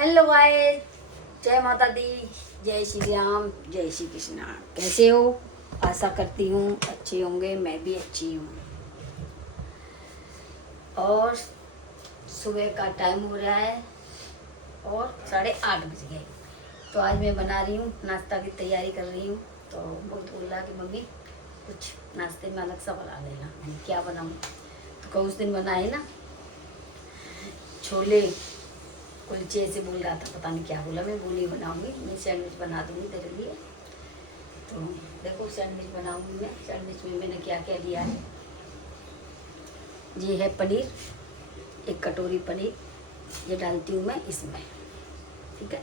Hello guys, जय माता दी, जय श्री राम, जय श्री कृष्णा। कैसे हो? आशा करती हूँ अच्छे होंगे। मैं भी अच्छी हूँ। और सुबह का टाइम हो रहा है और 8:30 बज गए। तो आज मैं बना रही हूँ, नाश्ता की तैयारी कर रही हूँ। तो बहुत बोल रहा कि मम्मी कुछ नाश्ते में अलग सा बना लेना। मैंने क्या बनाऊँ? तो कल उस दिन बनाए ना छोले कुलचे से बोल रहा था, पता नहीं क्या बोला। मैं वो नहीं बनाऊंगी, मैं सैंडविच बना दूंगी तेरे लिए। तो देखो सैंडविच बनाऊंगी मैं। सैंडविच में मैंने क्या क्या लिया है। ये है पनीर, 1 कटोरी पनीर, ये डालती हूँ मैं इसमें, ठीक है।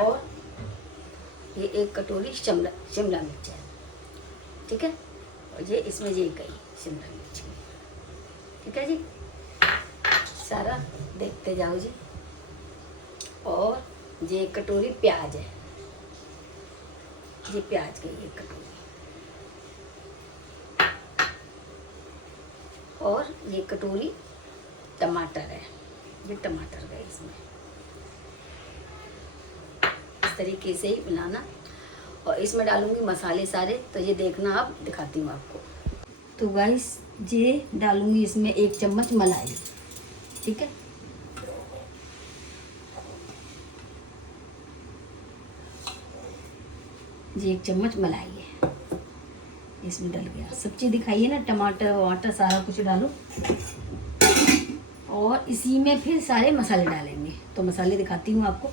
और ये 1 कटोरी शिमला शिमला मिर्च है, ठीक है। और ये इसमें ये गई शिमला मिर्च की, ठीक है जी। सारा देखते जाओ जी। और ये 1 कटोरी प्याज है, ये प्याज गई 1 कटोरी। और ये 1 कटोरी टमाटर है, ये टमाटर गए इसमें। इस तरीके से ही बनाना। और इसमें डालूंगी मसाले सारे, तो ये देखना, आप दिखाती हूँ आपको। तो गाइस ये डालूंगी इसमें 1 चम्मच मलाई, ठीक है। ये 1 चम्मच मलाई है, इसमें डल गया। सब्जी दिखाइए ना, टमाटर वमाटर सारा कुछ डालो। और इसी में फिर सारे मसाले डालेंगे। तो मसाले दिखाती हूँ आपको।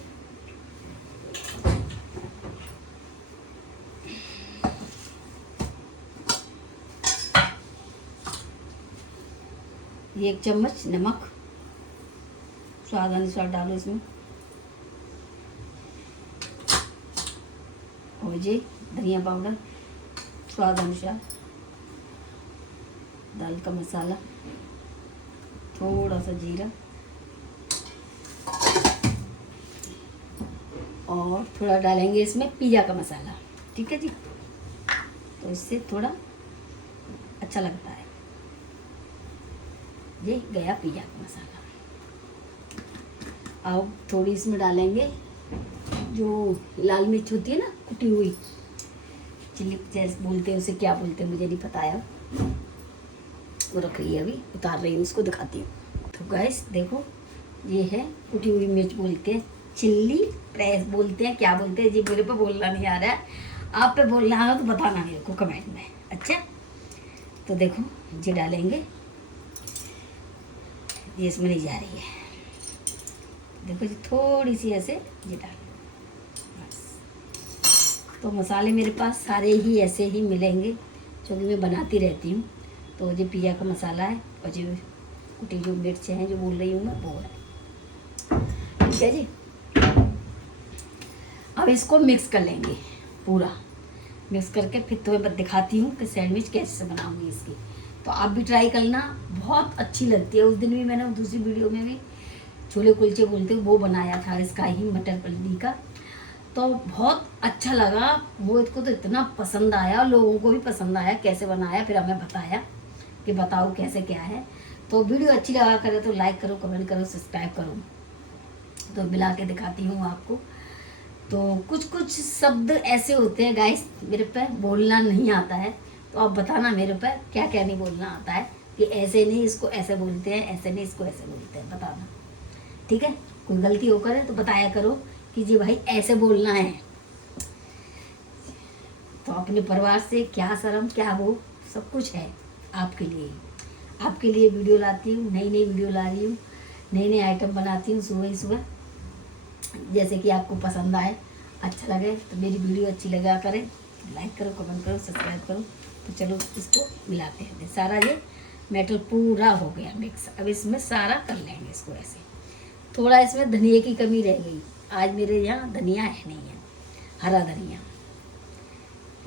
ये 1 चम्मच नमक, स्वाद अनुसार डालो इसमें। और ये धनिया पाउडर स्वाद अनुसार, दाल का मसाला, थोड़ा सा जीरा, और थोड़ा डालेंगे इसमें पिज़्ज़ा का मसाला, ठीक है जी। तो इससे थोड़ा अच्छा लगता है। ये गया पिज़्ज़ा का मसाला। अब थोड़ी इसमें डालेंगे जो लाल मिर्च होती है ना, कुटी हुई, चिल्ली जैसे बोलते हैं, उसे क्या बोलते हैं मुझे नहीं पता है। वो रख रही है, अभी उतार रही हूँ, उसको दिखाती हूँ। तो गैस देखो, ये है कुटी हुई मिर्च, बोलते हैं चिल्ली प्रेस बोलते हैं, क्या बोलते हैं जी, मेरे पे बोलना नहीं आ रहा है। आप पे बोलना आ रहा तो बताना मेरे को कमेंट में, अच्छा। तो देखो ये डालेंगे, ये इसमें नहीं जा रही है। देखो जी थोड़ी सी ऐसे ये डाल, बस। तो मसाले मेरे पास सारे ही ऐसे ही मिलेंगे, क्योंकि मैं बनाती रहती हूँ। तो ये पिज़्ज़ा का मसाला है, और जो कुटी जो मिर्च हैं जो बोल रही हूँ मैं, वो है, ठीक है जी। अब इसको मिक्स कर लेंगे, पूरा मिक्स करके फिर तुम्हें मैं दिखाती हूँ कि सैंडविच कैसे बनाऊँगी इसकी। तो आप भी ट्राई करना, बहुत अच्छी लगती है। उस दिन भी मैंने दूसरी वीडियो में भी छोले कुलचे बोलते वो बनाया था, इसका ही मटर पनीर का। तो बहुत अच्छा लगा वो, इसको तो इतना पसंद आया, लोगों को भी पसंद आया। कैसे बनाया फिर हमें बताया कि बताओ कैसे क्या है। तो वीडियो अच्छी लगा करे तो लाइक करो, कमेंट करो, सब्सक्राइब करो। तो मिला के दिखाती हूँ आपको। तो कुछ कुछ शब्द ऐसे होते हैं गाइस, मेरे पे बोलना नहीं आता है। तो आप बताना मेरे पे क्या क्या नहीं बोलना आता है, कि ऐसे नहीं इसको ऐसे बोलते हैं, ऐसे नहीं इसको ऐसे बोलते हैं, बताना, ठीक है। कोई गलती होकर है तो बताया करो कि जी भाई ऐसे बोलना है। तो अपने परिवार से क्या शर्म क्या वो, सब कुछ है आपके लिए ही। आपके लिए वीडियो लाती हूँ, नई नई वीडियो ला रही हूँ, नई नई आइटम बनाती हूँ सुबह ही सुबह। जैसे कि आपको पसंद आए, अच्छा लगे, तो मेरी वीडियो अच्छी लगा करें, लाइक करो, कमेंट करो, सब्सक्राइब करो। तो चलो इसको मिलाते हैं। सारा ये मेटल पूरा हो गया मिक्स। अब इसमें सारा कर लेंगे इसको ऐसे। थोड़ा इसमें धनिया की कमी रह गई, आज मेरे यहाँ धनिया है नहीं है, हरा धनिया,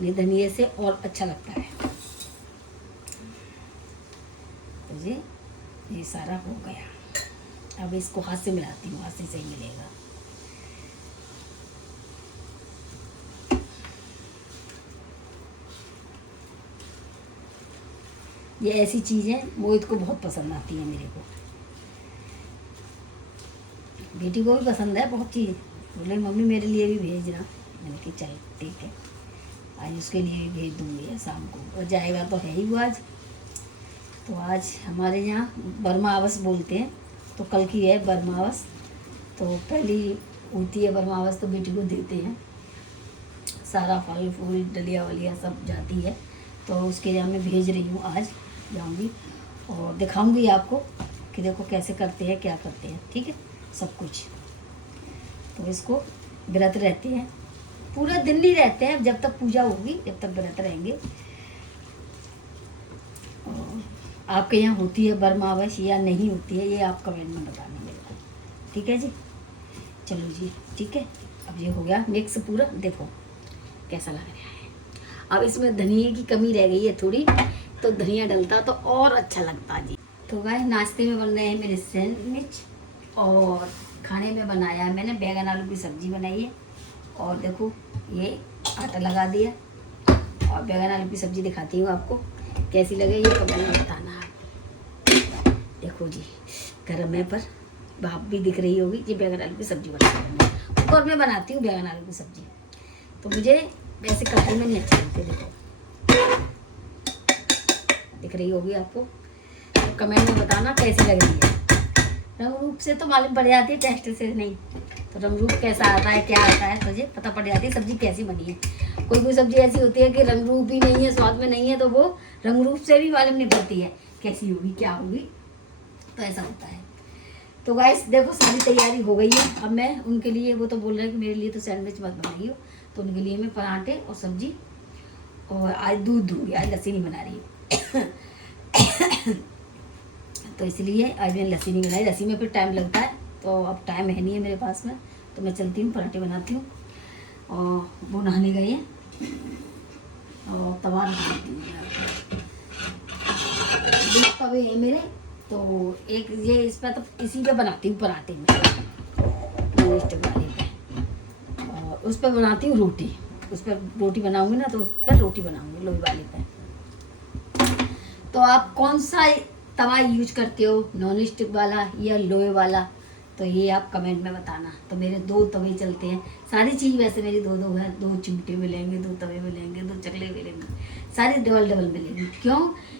ये धनिया से और अच्छा लगता है। तो ये सारा हो गया। अब इसको हाथ से मिलाती हूँ, हाथ से सही मिलेगा। ये ऐसी चीज़ें मोहित को बहुत पसंद आती है, मेरे को बेटी को भी पसंद है बहुत चीज़। बोले मम्मी मेरे लिए भी भेजना। मैंने कहा चल ठीक है, आज उसके लिए भी भेज दूँगी शाम को। और जाएगा तो है ही वो आज। तो आज हमारे यहाँ बरमावस बोलते हैं, तो कल की है बरमावस। तो पहली होती है बरमावस, तो बेटी को देते हैं सारा फल फूल डलिया वलिया सब जाती है। तो उसके लिए मैं भेज रही हूँ, आज जाऊँगी और दिखाऊँगी आपको कि देखो कैसे करते हैं, क्या करते हैं, ठीक है सब कुछ। तो इसको व्रत रहते हैं, पूरा दिन नहीं रहते हैं, जब तक पूजा होगी जब तक व्रत रहेंगे। और आपके यहाँ होती है बरमावस या नहीं होती है, ये आप कमेंट में बताना मेरे को, ठीक है जी। चलो जी ठीक है, अब ये हो गया मिक्स पूरा, देखो कैसा लग रहा है। अब इसमें धनिया की कमी रह गई है थोड़ी, तो धनिया डलता तो और अच्छा लगता जी। तो गाइस नाश्ते में बन रहे हैं मेरे सैंडविच, और खाने में बनाया है मैंने बैगन आलू की सब्जी बनाई है। और देखो ये आटा लगा दिया, और बैगन आलू की सब्जी दिखाती हूँ आपको कैसी लगे, ये कमेंट में बताना आप। देखो जी गरम है, पर भाप भी दिख रही होगी। ये बैगन आलू की सब्जी बनाती हूँ, कुकर में बनाती हूँ बैगन आलू की सब्जी। तो मुझे वैसे कढ़ाई में नहीं अच्छे लगते। देखो दिख रही होगी आपको, तो कमेंट में बताना कैसी लग रही है। रंग रूप से तो मालूम पड़ जाती है, टेस्ट से नहीं। तो रंग रूप कैसा आता है, क्या आता है, तो मुझे पता पड़ जाती है सब्जी कैसी बनी है। कोई कोई सब्जी ऐसी होती है कि रंग रूप ही नहीं है, स्वाद में नहीं है, तो वो रंग रूप से भी मालूम नहीं पड़ती है कैसी होगी क्या होगी। तो ऐसा होता है। तो गाइस देखो सारी तैयारी हो गई है। अब मैं उनके लिए, वो तो बोल रहे हैं कि मेरे लिए तो सैंडविच मत बनाइए, तो उनके लिए मैं पराठे और सब्जी, और आज दूध दूँगी, आज लस्सी नहीं बना रही हूँ। तो इसलिए आज मैंने लस्सी नहीं बनाई, लस्सी में फिर टाइम लगता है, तो अब टाइम है नहीं है मेरे पास में। तो मैं चलती हूँ पराठे बनाती हूँ, और वो नहाने गए हैं, और तवा रखती हूँ। दो तवे हैं मेरे, तो एक ये इस पर, तो इसी पे बनाती हूँ पराठे में, वाले पे, और उस पर बनाती हूँ रोटी। उस पर रोटी बनाऊंगी ना, तो उस पर रोटी बनाऊंगी लोहे वाले पे। तो आप कौन सा तवा यूज करते हो, नॉन स्टिक वाला या लोहे वाला, तो ये आप कमेंट में बताना। तो मेरे 2 तवे चलते हैं, सारी चीज़ वैसे मेरी 2 है। 2 चिमटे मिलेंगे, 2 तवे मिलेंगे, 2 चकले मिलेंगे, सारी डबल डबल मिलेंगी। क्यों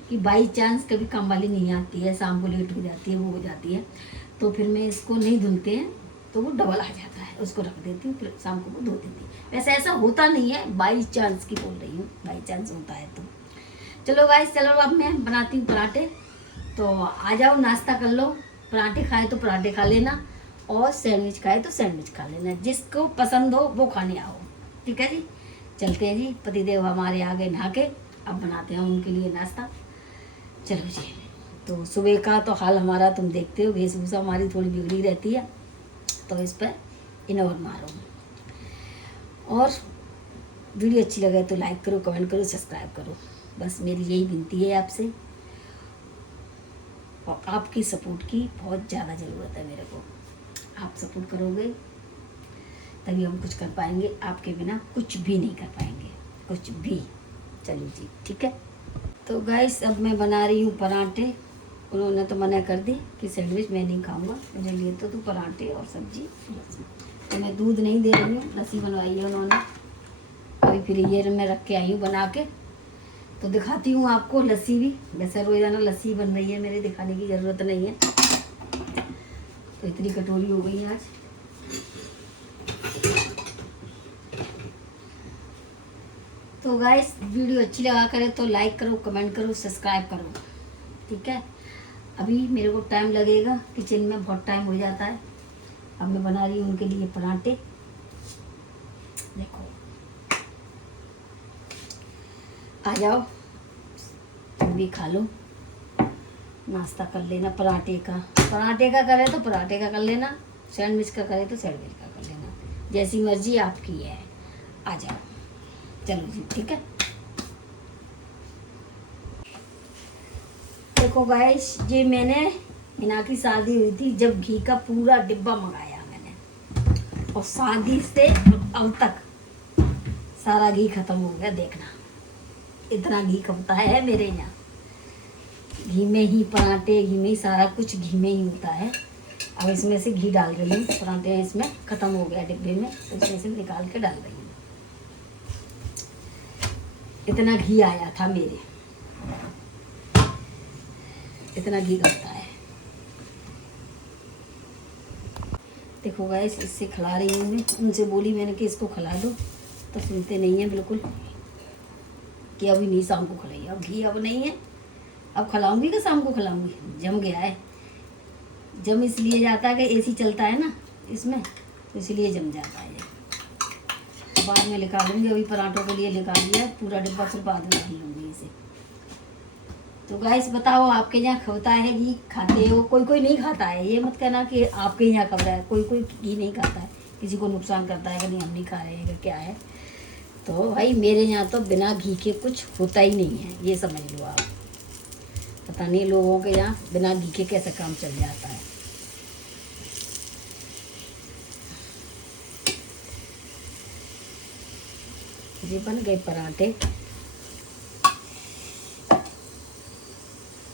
कि बाई चांस कभी काम वाली नहीं आती है, शाम को लेट हो जाती है, वो हो जाती है, तो फिर मैं इसको नहीं धुलते हैं, तो वो डबल आ जाता है, उसको रख देती हूँ, फिर शाम को वो धो देती हूँ। वैसे ऐसा होता नहीं है, बाई चांस की बोल रही हूँ, बाई चांस होता है। तो चलो गाइस, चलो अब मैं बनाती हूँ पराठे। तो आ जाओ नाश्ता कर लो, पराठे खाए तो पराठे खा लेना, और सैंडविच खाए तो सैंडविच खा लेना, जिसको पसंद हो वो खाने आओ, ठीक है जी। चलते हैं जी, पतिदेव हमारे आ गए नहा के, अब बनाते हैं उनके लिए नाश्ता। चलो जी। तो सुबह का तो हाल हमारा तुम देखते हो, वेशभूषा हमारी थोड़ी बिगड़ी रहती है, तो इस पर इनोर मारो। और वीडियो अच्छी लगे तो लाइक करो, कमेंट करो, सब्सक्राइब करो, बस मेरी यही विनती है आपसे। और आपकी सपोर्ट की बहुत ज़्यादा ज़रूरत है मेरे को। आप सपोर्ट करोगे तभी हम कुछ कर पाएंगे, आपके बिना कुछ भी नहीं कर पाएंगे, कुछ भी। चलिए जी ठीक है। तो गाइस अब मैं बना रही हूँ पराठे। उन्होंने तो मना कर दी कि सैंडविच मैं नहीं खाऊंगा, मुझे लिए तो तू पराठे और सब्जी। तो मैं दूध नहीं दे रही हूँ, लस्सी बनवाई है उन्होंने, अभी फ्रीजर में रख के आई हूँ बना के। तो दिखाती हूँ आपको लस्सी भी, वैसे रोज़ाना लस्सी बन रही है मेरे, दिखाने की ज़रूरत नहीं है। तो इतनी कटोरी हो गई आज। तो गाइस वीडियो अच्छी लगा करे तो लाइक करो, कमेंट करो, सब्सक्राइब करो, ठीक है। अभी मेरे को टाइम लगेगा, किचन में बहुत टाइम हो जाता है। अब मैं बना रही हूँ उनके लिए पराठे। देखो आ जाओ, तुम भी खा लो, नाश्ता कर लेना पराठे का करे तो पराठे का कर लेना, सैंडविच का करे तो सैंडविच का कर लेना, जैसी मर्जी आपकी है। आ जाओ, चलो जी ठीक है। देखो गाइस, ये मैंने हिना की शादी हुई थी जब घी का पूरा डिब्बा मंगाया मैंने, और शादी से अब तक सारा घी खत्म हो गया। देखना इतना घी खपता है मेरे यहाँ, घी में ही पराठे, घी में ही सारा कुछ, घी में ही होता है। अब इसमें से घी डाल रही हूँ। पराठे इसमें ख़त्म हो गया डिब्बे में, तो इसमें से निकाल के डाल रही हूँ। इतना घी आया था मेरे, इतना घी लगता है। देखो गाइस, इससे खिला रही हूँ मैं। उनसे बोली मैंने कि इसको खिला दो, तो सुनते नहीं है बिल्कुल कि अभी नहीं, शाम को खिलाइए। अब घी अब नहीं है, अब खिलाऊंगी कि शाम को खिलाऊंगी। जम गया है। जम इसलिए जाता है कि एसी चलता है ना इसमें, तो इसलिए जम जाता है ये। बाद में निकालूंगी, अभी पराठों के लिए निकाल लिया है पूरा डिब्बा, फिर बाद में डाल लूँगी इसे। तो गाइस बताओ, आपके यहाँ खाता है घी? खाते हो? कोई कोई नहीं खाता है, ये मत कहना कि आपके यहाँ खा रहा है। कोई कोई घी नहीं खाता है, किसी को नुकसान करता है कि नहीं हम नहीं खा रहे हैं कि क्या है। तो भाई मेरे यहाँ तो बिना घी के कुछ होता ही नहीं है, ये समझ लो आप। पता नहीं लोगों के यहाँ बिना घी के कैसे काम चल जाता है। ये बन गए पराठे।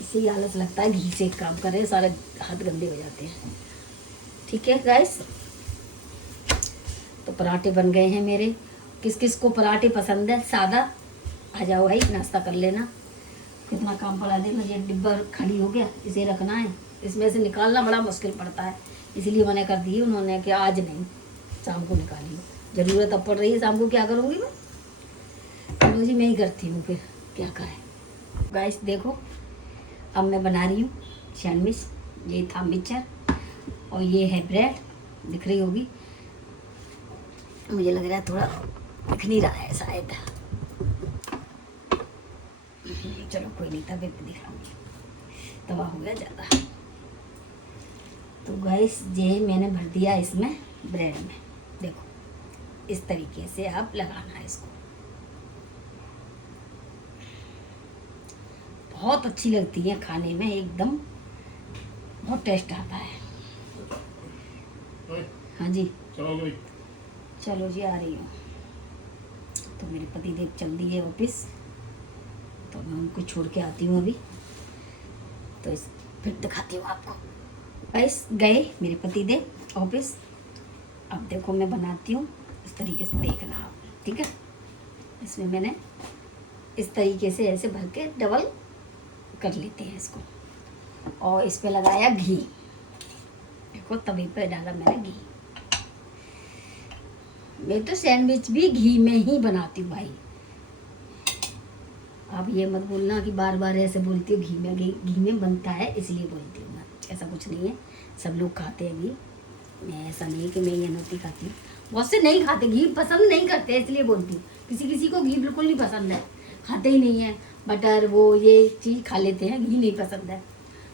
इससे ही आलस लगता है घी से काम करे, सारे हाथ गंदे हो जाते हैं। ठीक है गाइस, तो पराठे बन गए हैं मेरे। किस किस को पराठे पसंद है सादा, आ जाओ भाई, नाश्ता कर लेना। कितना काम पड़ा दे, मुझे डिब्बा खाली हो गया, इसे रखना है। इसमें से निकालना बड़ा मुश्किल पड़ता है, इसलिए मैंने कर दी उन्होंने कि आज नहीं, शाम को निकालिए। ज़रूरत अब पड़ रही है, शाम को क्या करूँगी मैं? चलो जी, मैं ही करती हूँ, फिर क्या करें। गाइस देखो, अब मैं बना रही हूँ सैंडविच। ये था मिक्सचर और ये है ब्रेड, दिख रही होगी। मुझे लग रहा है थोड़ा दिख नहीं रहा है शायद। चलो कोई नहीं, तब पे दिखाऊंगी, तवा हो गया ज़्यादा। तो गाइस ये मैंने भर दिया इसमें ब्रेड में। देखो इस तरीके से आप लगाना है इसको। बहुत अच्छी लगती है खाने में, एकदम बहुत टेस्ट आता है। हाँ जी, चलो जी, आ रही हूँ। तो मेरे पति देव चल दिए ऑफिस, तो मैं उनको छोड़ के आती हूँ अभी। तो फिर दिखाती हूँ आपको। बस गए मेरे पति देव ऑफिस। अब देखो मैं बनाती हूँ, इस तरीके से देखना आप, ठीक है। इसमें मैंने इस तरीके से ऐसे भर के डबल कर लेते हैं इसको, और इस पे लगाया घी। देखो तवे पे डाला मैंने घी। मैं तो सैंडविच भी घी में ही बनाती हूँ भाई। आप ये मत बोलना कि बार बार ऐसे बोलती हूँ घी में, घी में बनता है इसलिए बोलती हूँ मैं। ऐसा कुछ नहीं है, सब लोग खाते हैं घी। मैं ऐसा नहीं कि मैं ये नौती खाती हूँ। बहुत से नहीं खाते, घी पसंद नहीं करते, इसलिए बोलती हूँ। किसी किसी को घी बिल्कुल नहीं पसंद है, खाते ही नहीं है। बटर वो ये चीज़ खा लेते हैं, घी नहीं पसंद है।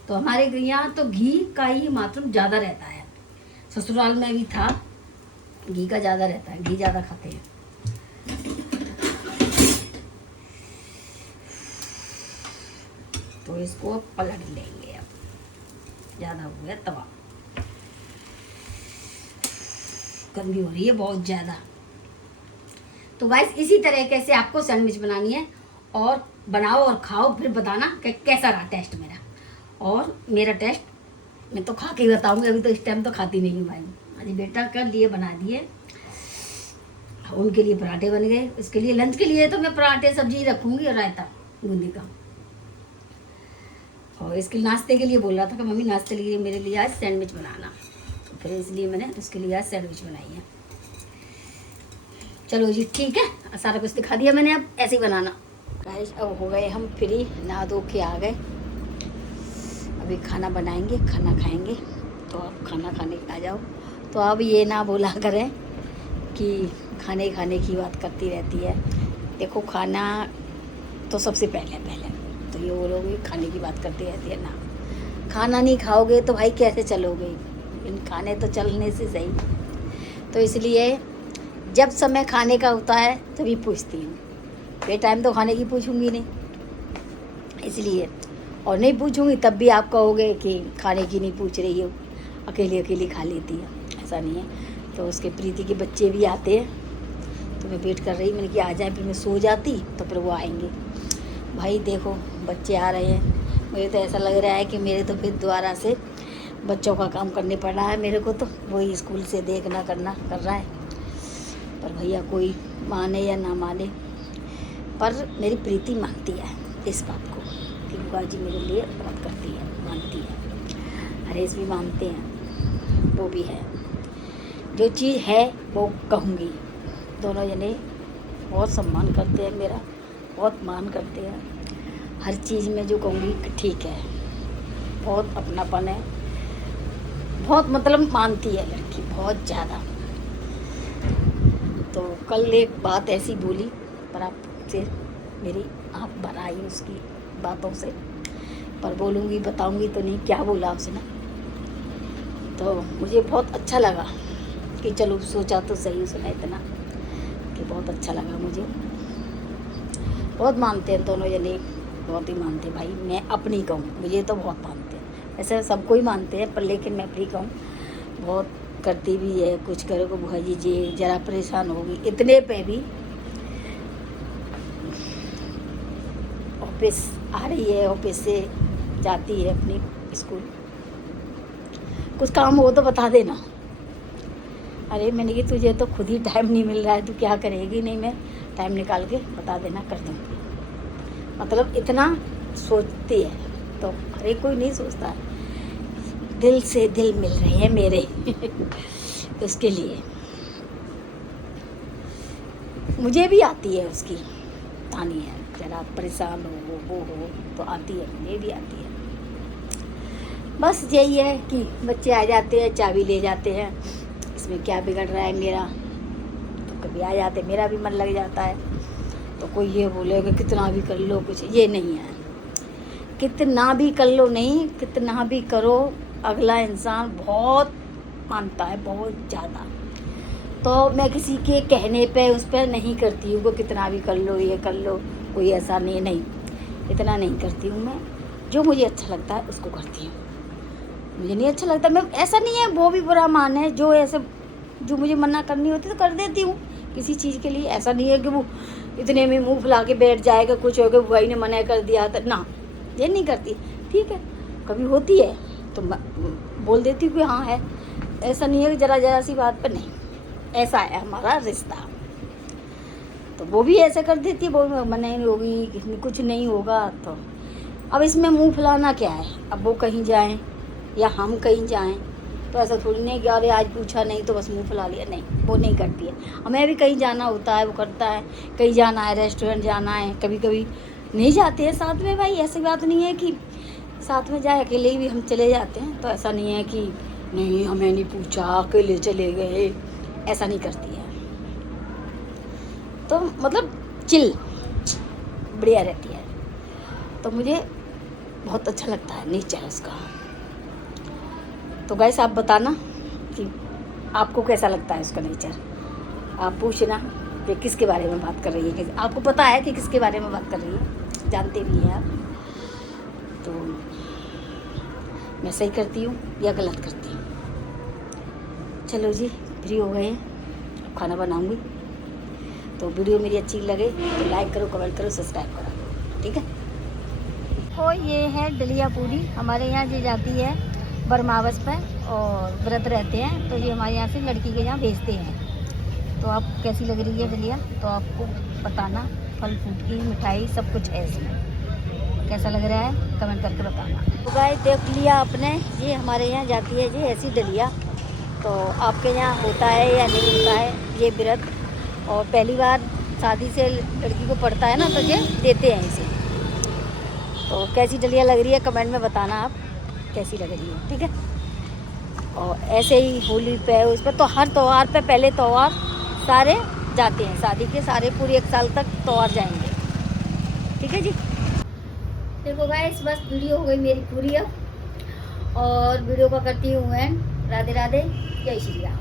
तो हमारे यहाँ तो घी का ही मात्रा ज़्यादा रहता है। ससुराल में भी था, घी का ज़्यादा रहता है, घी ज़्यादा खाते हैं। तो इसको पलट लेंगे। अब ज़्यादा हो गया तवा, गंदी हो रही है बहुत ज़्यादा। तो गाइस इसी तरीके से आपको सैंडविच बनानी है, और बनाओ और खाओ, फिर बताना कि कैसा रहा टेस्ट मेरा। और मेरा टेस्ट मैं तो खा के ही बताऊँगी, अभी तो इस टाइम तो खाती नहीं हूँ भाई। अभी बेटा कर लिए बना दिए, उनके लिए पराठे बन गए। उसके लिए लंच के लिए तो मैं पराठे सब्जी रखूँगी और रायता बूंदी का। और इसके नाश्ते के लिए बोल रहा था कि मम्मी नाश्ते के लिए मेरे लिए आज सैंडविच बनाना, तो फिर इसलिए मैंने उसके लिए आज सैंडविच बनाई है। चलो जी ठीक है, सारा कुछ दिखा दिया मैंने, अब ऐसे ही बनाना। गाइस अब हो गए हम फ्री, नहा धो के आ गए। अभी खाना बनाएंगे, खाना खाएंगे। तो आप खाना खाने आ जाओ। तो अब ये ना बोला करें कि खाने की बात करती रहती है। देखो खाना तो सबसे पहले तो ये बोलोगे खाने की बात करती रहती है ना। खाना नहीं खाओगे तो भाई कैसे चलोगे, इन खाने तो चलने से सही। तो इसलिए जब समय खाने का होता है तभी पूछती हूँ, ये टाइम तो खाने की पूछूंगी नहीं, इसलिए। और नहीं पूछूंगी तब भी आप कहोगे कि खाने की नहीं पूछ रही हो, अकेली खा लेती है। ऐसा नहीं है। तो उसके प्रीति के बच्चे भी आते हैं, तो मैं वेट कर रही, मैंने कि आ जाए, फिर मैं सो जाती तो फिर वो आएंगे। भाई देखो बच्चे आ रहे हैं, मुझे तो ऐसा लग रहा है कि मेरे तो फिर दोबारा से बच्चों का काम करने पड़ रहा है मेरे को, तो वही स्कूल से देखना करना कर रहा है। पर भैया कोई माने या ना माने, पर मेरी प्रीति मानती है इस बात को कि बुआ जी मेरे लिए बहुत करती है, मानती है। हरेश भी मानते हैं, वो भी है। जो चीज़ है वो कहूँगी। दोनों जने बहुत सम्मान करते हैं मेरा, बहुत मान करते हैं। हर चीज़ में जो कहूँगी कि ठीक है, बहुत अपनापन है, बहुत मतलब मानती है लड़की बहुत ज़्यादा। तो कल एक बात ऐसी बोली, पर आपसे मेरी आँख भर आई उसकी बातों से, पर बोलूँगी बताऊँगी तो नहीं, क्या बोला उसने। तो मुझे बहुत अच्छा लगा कि चलो सोचा तो सही उसने इतना, कि बहुत अच्छा लगा मुझे। बहुत मानते हैं दोनों जने, बहुत ही मानते हैं भाई। मैं अपनी कहूँ, मुझे तो बहुत मानते हैं, ऐसे सबको ही मानते हैं, पर लेकिन मैं अपनी कहूँ बहुत करती भी है। कुछ करो को बुआ जी ज़रा परेशान होगी, इतने पे भी ऑफिस आ रही है, ऑफिस से जाती है अपनी स्कूल। कुछ काम हो तो बता देना। अरे मैंने कि तुझे तो खुद ही टाइम नहीं मिल रहा है, तू क्या करेगी। नहीं, मैं टाइम निकाल के बता देना, कर दूँगी। मतलब इतना सोचती है, तो हर एक कोई नहीं सोचता है। दिल से दिल मिल रहे हैं मेरे उसके लिए। मुझे भी आती है उसकी तानी है, जरा परेशान हो वो हो तो आती है, मुझे भी आती है। बस यही है कि बच्चे आ जाते हैं, चाबी ले जाते हैं, इसमें क्या बिगड़ रहा है मेरा। तो कभी आ जाते, मेरा भी मन लग जाता है। तो कोई ये बोले कि कितना भी कर लो, कुछ ये नहीं है। कितना भी कर लो नहीं, कितना भी करो, अगला इंसान बहुत मानता है, बहुत ज़्यादा। तो मैं किसी के कहने पे उस पर नहीं करती हूँ, वो कितना भी कर लो, ये कर लो, कोई ऐसा नहीं, इतना नहीं करती हूँ मैं। जो मुझे अच्छा लगता है उसको करती हूँ। मुझे नहीं अच्छा लगता, मैं ऐसा नहीं है वो भी बुरा मान है, जो ऐसे जो मुझे मना करनी होती तो कर देती हूँ किसी चीज़ के लिए। ऐसा नहीं है कि वो इतने में मुंह फुला के बैठ जाएगा, कुछ हो गया बुआई ने मना कर दिया तो ना, ये नहीं करती। ठीक है, कभी होती है तो बोल देती हूँ कि हाँ है। ऐसा नहीं है कि ज़रा सी बात पर नहीं, ऐसा है हमारा रिश्ता। तो वो भी ऐसा कर देती है, वो मना नहीं होगी, कुछ नहीं होगा। तो अब इसमें मुंह फुलाना क्या है। अब वो कहीं जाएं या हम कहीं जाएं तो ऐसा थोड़ी नहीं कि अरे आज पूछा नहीं तो बस मुंह फुला लिया, नहीं, वो नहीं करती है। हमें भी कहीं जाना होता है, वो करता है। कहीं जाना है, रेस्टोरेंट जाना है, कभी कभी नहीं जाते हैं साथ में भाई। ऐसी बात नहीं है कि साथ में जाए, अकेले भी हम चले जाते हैं। तो ऐसा नहीं है कि नहीं हमें नहीं पूछा अकेले चले गए, ऐसा नहीं करती है। तो मतलब चिल बढ़िया रहती है। तो मुझे बहुत अच्छा लगता है नेचर उसका। तो गाइस आप बताना कि आपको कैसा लगता है उसका नेचर। आप पूछना कि किसके बारे में बात कर रही है, आपको पता है कि किसके बारे में बात कर रही है, जानते भी हैं आप। तो मैं सही करती हूँ या गलत करती हूँ। चलो जी, फ्री हो गए हैं, अब खाना बनाऊँगी। तो वीडियो मेरी अच्छी लगे तो लाइक करो, कमेंट करो, सब्सक्राइब करो, ठीक है। तो ये है दलिया पूरी, हमारे यहाँ ये जाती है बरमावस पर, और व्रत रहते हैं तो ये हमारे यहाँ से लड़की के यहाँ भेजते हैं। तो आप कैसी लग रही है दलिया, तो आपको बताना। फल फ्रूट की मिठाई सब कुछ है इसमें, कैसा लग रहा है कमेंट करके बताना। तो गाइस देख लिया आपने, ये हमारे यहाँ जाती है जी ऐसी दलिया। तो आपके यहाँ होता है या नहीं होता है ये व्रत, और पहली बार शादी से लड़की को पड़ता है ना तो ये देते हैं इसे। तो कैसी दलिया लग रही है कमेंट में बताना आप कैसी लग रही है, ठीक है। और ऐसे ही होली पे उस पर तो हर त्यौहार पे, पहले त्यौहार सारे जाते हैं, शादी के सारे पूरे 1 साल तक त्यौहार जाएंगे, ठीक है जी। देखो गाइस, बस वीडियो हो गई मेरी पूरी अब, और वीडियो को करती हूँ मैं राधे राधे, जय श्री राम।